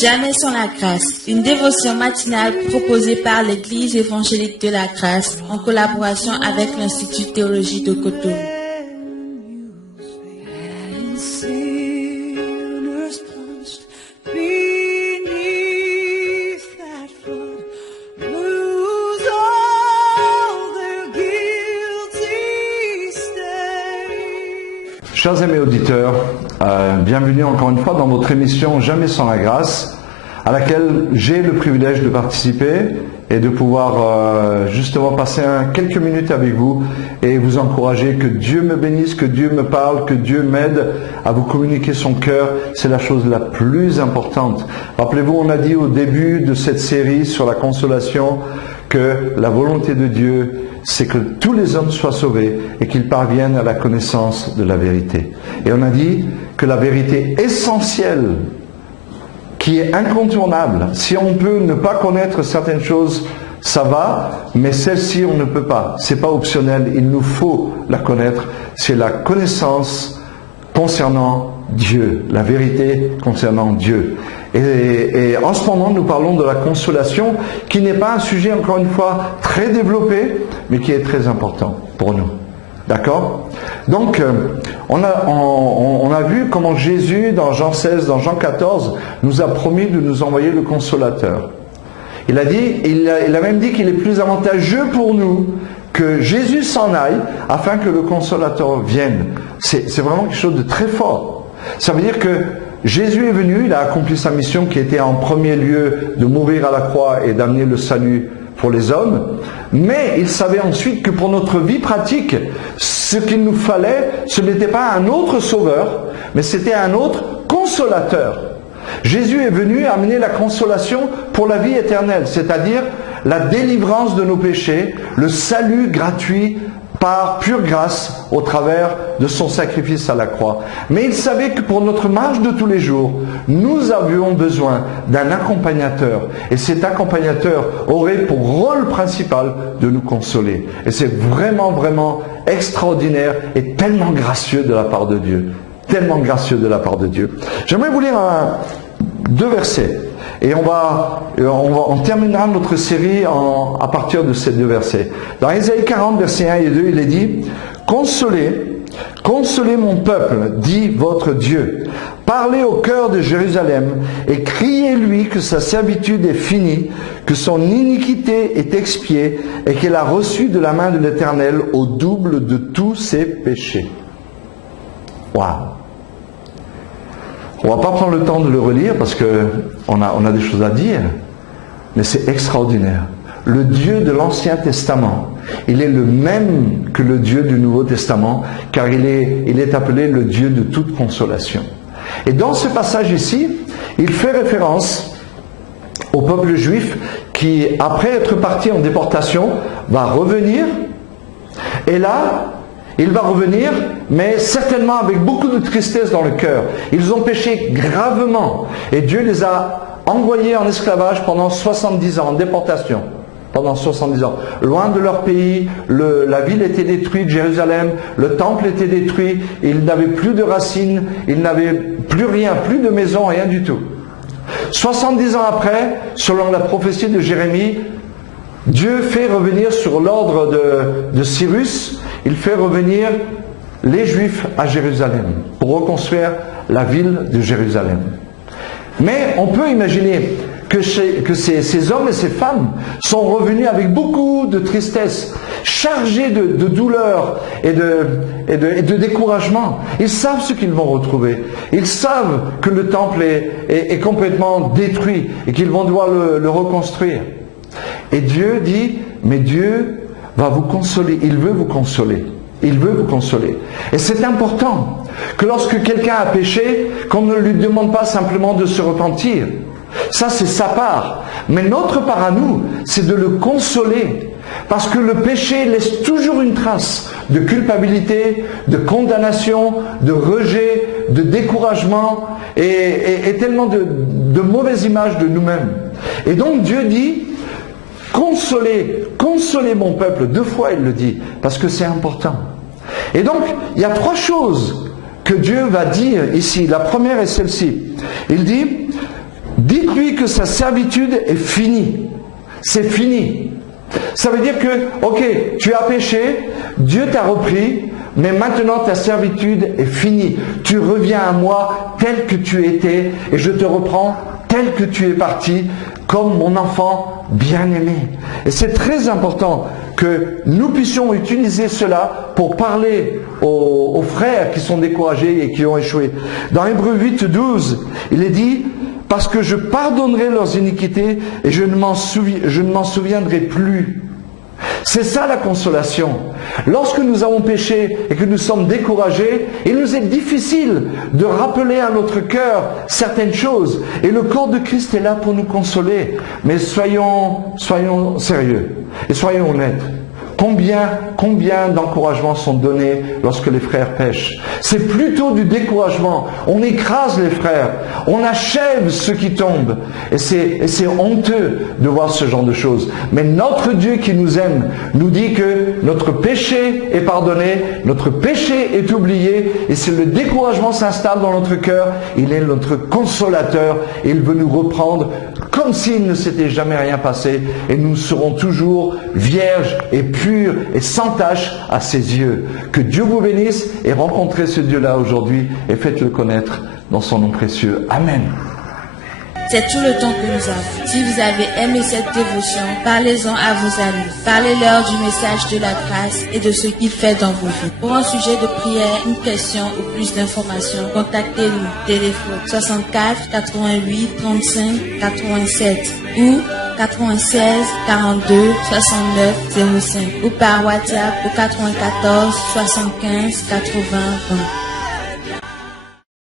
Jamais sans la grâce, une dévotion matinale proposée par l'Église évangélique de la grâce en collaboration avec l'Institut Théologie de Cotonou. Chers amis auditeurs, bienvenue encore une fois dans votre émission Jamais sans la grâce, à laquelle j'ai le privilège de participer et de pouvoir justement passer quelques minutes avec vous et vous encourager. Que Dieu me bénisse, que Dieu me parle, que Dieu m'aide à vous communiquer son cœur. C'est la chose la plus importante. Rappelez-vous, on a dit au début de cette série sur la consolation que la volonté de Dieu, c'est que tous les hommes soient sauvés et qu'ils parviennent à la connaissance de la vérité. Et on a dit que la vérité essentielle, qui est incontournable, si on peut ne pas connaître certaines choses, ça va, mais celle-ci on ne peut pas. C'est pas optionnel, il nous faut la connaître. C'est la connaissance concernant Dieu, la vérité concernant Dieu. Et en ce moment, nous parlons de la consolation, qui n'est pas un sujet, encore une fois, très développé, mais qui est très important pour nous. D'accord ? Donc, on a vu comment Jésus, dans Jean 16, dans Jean 14, nous a promis de nous envoyer le consolateur. Il a même dit qu'il est plus avantageux pour nous que Jésus s'en aille, afin que le consolateur vienne. C'est vraiment quelque chose de très fort. Ça veut dire que Jésus est venu, il a accompli sa mission qui était en premier lieu de mourir à la croix et d'amener le salut pour les hommes, mais il savait ensuite que pour notre vie pratique, ce qu'il nous fallait, ce n'était pas un autre sauveur, mais c'était un autre consolateur. Jésus est venu amener la consolation pour la vie éternelle, c'est-à-dire la délivrance de nos péchés, le salut gratuit par pure grâce au travers de son sacrifice à la croix. Mais il savait que pour notre marche de tous les jours, nous avions besoin d'un accompagnateur. Et cet accompagnateur aurait pour rôle principal de nous consoler. Et c'est vraiment, vraiment extraordinaire et tellement gracieux de la part de Dieu. Tellement gracieux de la part de Dieu. J'aimerais vous lire deux versets. Et on terminera notre série à partir de ces deux versets. Dans Ésaïe 40, versets 1 et 2, il est dit « Consolez mon peuple, dit votre Dieu. Parlez au cœur de Jérusalem et criez-lui que sa servitude est finie, que son iniquité est expiée et qu'elle a reçu de la main de l'Éternel au double de tous ses péchés. » Waouh! On ne va pas prendre le temps de le relire parce qu'on a des choses à dire, mais c'est extraordinaire. Le Dieu de l'Ancien Testament, il est le même que le Dieu du Nouveau Testament, car il est appelé le Dieu de toute consolation. Et dans ce passage ici, il fait référence au peuple juif qui, après être parti en déportation, va revenir, et là, il va revenir, mais certainement avec beaucoup de tristesse dans le cœur. Ils ont péché gravement. Et Dieu les a envoyés en esclavage pendant 70 ans, en déportation. Pendant 70 ans. Loin de leur pays, la ville était détruite, Jérusalem, le temple était détruit, ils n'avaient plus de racines, ils n'avaient plus rien, plus de maison, rien du tout. 70 ans après, selon la prophétie de Jérémie, Dieu fait revenir sur l'ordre de Cyrus, il fait revenir les Juifs à Jérusalem pour reconstruire la ville de Jérusalem. Mais on peut imaginer que ces hommes et ces femmes sont revenus avec beaucoup de tristesse, chargés de douleur et de découragement. Ils savent ce qu'ils vont retrouver. Ils savent que le temple est complètement détruit et qu'ils vont devoir le reconstruire. Et Dieu dit, mais Dieu va vous consoler, il veut vous consoler. Il veut vous consoler. Et c'est important que lorsque quelqu'un a péché, qu'on ne lui demande pas simplement de se repentir. Ça, c'est sa part. Mais notre part à nous, c'est de le consoler. Parce que le péché laisse toujours une trace de culpabilité, de condamnation, de rejet, de découragement et tellement de mauvaise image de nous-mêmes. Et donc Dieu dit, consolez mon peuple. 2 fois il le dit, parce que c'est important. Et donc, il y a 3 choses que Dieu va dire ici. La première est celle-ci. Il dit, dites-lui que sa servitude est finie. C'est fini. Ça veut dire que, ok, tu as péché, Dieu t'a repris, mais maintenant ta servitude est finie. Tu reviens à moi tel que tu étais et je te reprends tel que tu es parti, comme mon enfant bien-aimé. Et c'est très important que nous puissions utiliser cela pour parler aux frères qui sont découragés et qui ont échoué. Dans Hébreux 8, 12, il est dit « Parce que je pardonnerai leurs iniquités et je ne m'en souviendrai plus. » C'est ça la consolation. Lorsque nous avons péché et que nous sommes découragés, il nous est difficile de rappeler à notre cœur certaines choses. Et le corps de Christ est là pour nous consoler. Mais soyons sérieux et soyons honnêtes. Combien d'encouragements sont donnés lorsque les frères pêchent? C'est plutôt du découragement. On écrase les frères, on achève ceux qui tombent. Et c'est honteux de voir ce genre de choses. Mais notre Dieu qui nous aime nous dit que notre péché est pardonné, notre péché est oublié. Et si le découragement s'installe dans notre cœur, il est notre consolateur. Et il veut nous reprendre comme s'il ne s'était jamais rien passé. Et nous serons toujours vierges et purs et sans tache à ses yeux. Que Dieu vous bénisse et rencontrez ce Dieu-là aujourd'hui et faites-le connaître dans son nom précieux. Amen. C'est tout le temps que nous avons. Si vous avez aimé cette dévotion, parlez-en à vos amis. Parlez-leur du message de la grâce et de ce qu'il fait dans vos vies. Pour un sujet de prière, une question ou plus d'informations, contactez-nous. Téléphone 64 88 35 87 ou 96 42 69 05 ou par WhatsApp au 94 75 80 20.